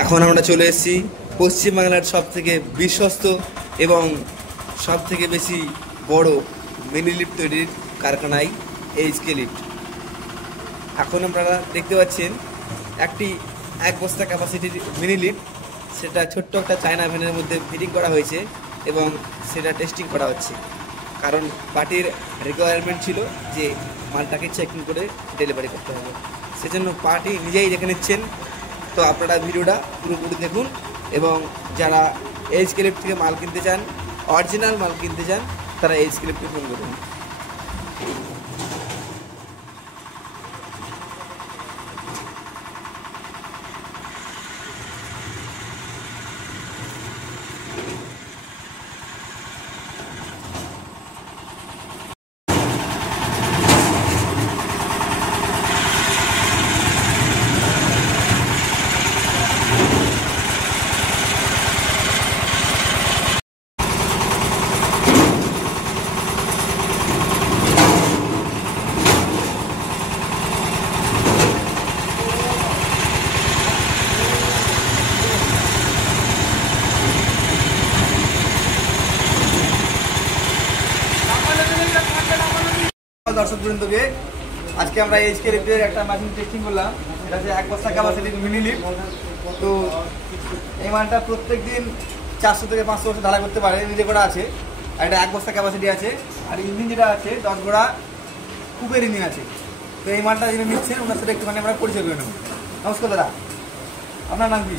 এখন আমরা চলে এসেছি পশ্চিমবাংলার সব থেকে বিশ্বস্ত এবং সব থেকে বেশি বড় মিনি লিফট তৈরির কারখানায় এইচকে লিফট। এখন আপনারা দেখতে পাচ্ছেন একটি 1 বস্তা ক্যাপাসিটির মিনি লিফট, সেটা ছোট্ট একটা চায়না ভ্যানের মধ্যে ফিটিং করা হয়েছে এবং সেটা টেস্টিং করা হচ্ছে, কারণ পার্টির রিকোয়ারমেন্ট ছিল যে মালটাকে চেকিং করে ডেলিভারি করতে হবে, সেজন্য পার্টি নিজেই দেখে নিচ্ছেন। তো আপনারা ভিডিওটা পুরোপুরি দেখুন এবং যারা এইচকে লিফট থেকে মাল কিনতে চান, অরিজিনাল মাল কিনতে চান, তারা এইচকে লিফটে ফোন করুন। দর্শক বৃন্দকে আজকে আমরা এইচকে লিফটের একটা মেশিন টেস্টিং করলাম। এটা হচ্ছে 1 বস্তা ক্যাপাসিটির মিনি লিফট। তো এই মালটা প্রত্যেক দিন 400 থেকে 500 বছর ঢালাই করতে পারে, নিজে করা আছে। আর এটা 1 বস্তা ক্যাপাসিটি আছে। আর ইঞ্জিন যেটা আছে 10 ঘোড়া কুপের ইঞ্জিন আছে। তো এই মালটা যিনি নিচ্ছেন ওনার সাথে একটুখানি আমরা পরিচয় করে নেব। নমস্কার দাদা, আপনার নাম কি?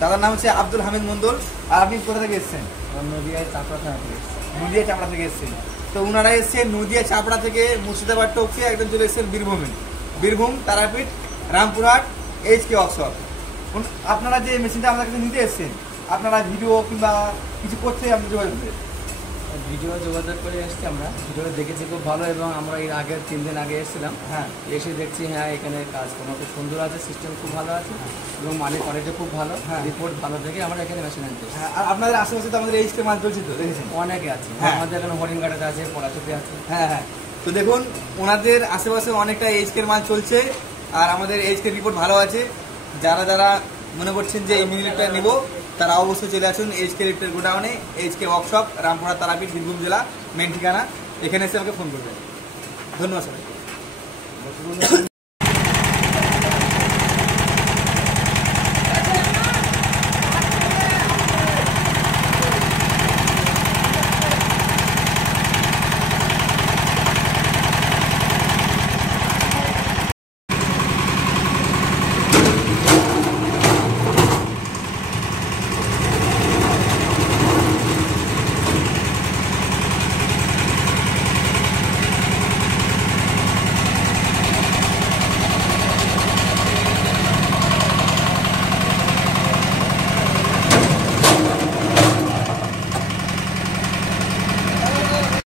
দাদার নাম হচ্ছে আব্দুল হামিদ মন্ডল। আর আপনি কোথা থেকে এসেছেন? নদিয়া চাপড়া থেকে এসেছেন। নদিয়া চাপড়া থেকে এসেছেন। তো ওনারা এসেছেন নদিয়া চাপড়া থেকে মুর্শিদাবাদ টপকে একদম চলে এসেছেন বীরভূমে। Birbhum, Tarapith, Rampurhat, HK workshop. আপনারা যে মেশিনটা আমাদের কাছে নিতে এসেছেন, আপনারা ভিডিও কিংবা কিছু করছে আপনি যোগাযোগ করেন? ভিডিও যোগাযোগ করে এসেছি, আমরা ভিডিও দেখেছি খুব ভালো, এবং আমরা এর আগে 3 দিন আগে এসেছিলাম। হ্যাঁ, এসে দেখছি হ্যাঁ এখানে কাজকর্ম খুব সুন্দর আছে, সিস্টেম খুব ভালো আছে এবং মালের কোয়ালিটি খুব ভালো, রিপোর্ট ভালো থেকে আমরা এখানে মেশিন আনতে। হ্যাঁ, আর আপনাদের আশেপাশে তো আমাদের এইচকে মাল চলছে, তো দেখেছেন অনেকে আছে। হ্যাঁ, আমাদের এখানে হরিণঘাটাতে আছে, পড়াচুপি আছে। হ্যাঁ হ্যাঁ। তো দেখুন ওনাদের আশেপাশে অনেকটা এইচকের মাল চলছে, আর আমাদের এইচকে রিপোর্ট ভালো আছে। যারা যারা মনে করছেন যে এই মিনি লিফটটা নেব, তারা অবশ্যই চলে আসুন এইচকে লিফটের গোডাউনে, এইচকে ওয়ার্কশপ, রামপুরহাট, তারাপীঠ, বীরভূম জেলা, মেন ঠিকানা। এখানে এসে আমাকে ফোন করবেন। ধন্যবাদ সবাই।